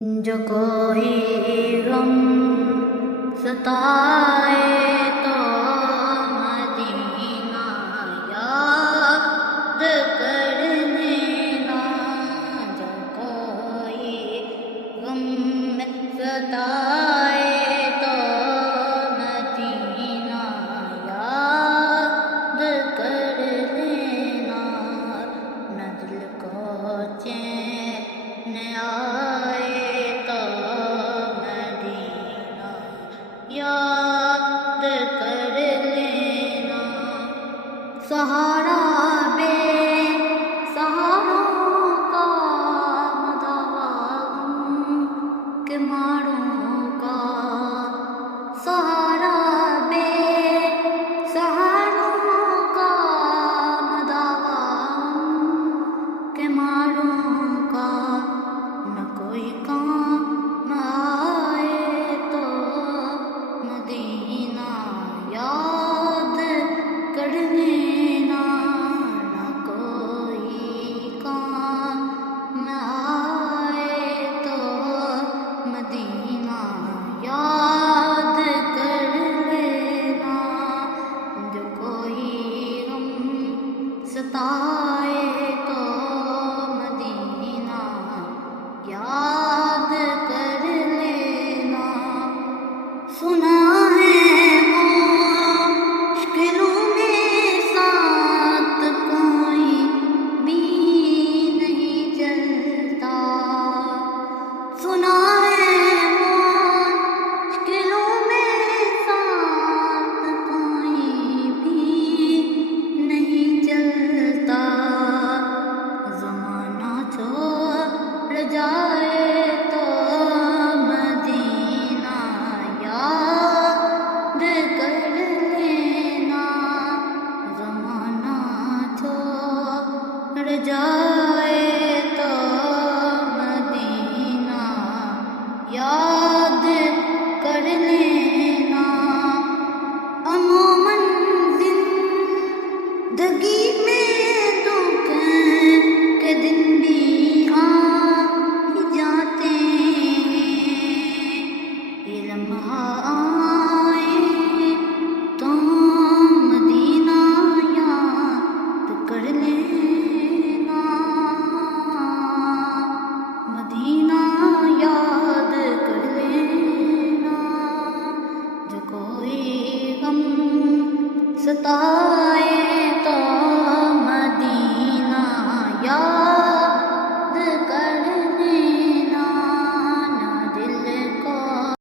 جو کوئی غم ستائے تو مدینہ یاد کر لینا۔ جو کوئی غم ستائے تو مدینہ یاد کر لینا۔ نہ دل کو چین آئے یاد کر لینا۔ سہارا بے سہاروں کا مداوم کے ماروں کا، سہارا بے سہاروں کا مداوم کے ماروں کا۔ نہ کوئی کام آئے تو مدینہ یاد کر لینا۔ نہ کوئی کام آئے تو مدینہ یاد کر لینا۔ جو کوئی غم ستائے تو مدینہ یاد کر لینا۔ سنا ہے مشکلوں میں ساتھ کوئی بھی نہیں چلتا۔ سنا ہے مشکلوں میں ساتھ کوئی بھی نہیں چلتا۔ زمانہ چھوڑ جائے تو مدینہ یاد کر لینا۔ زمانہ چھوڑ جائے تو مدینہ یاد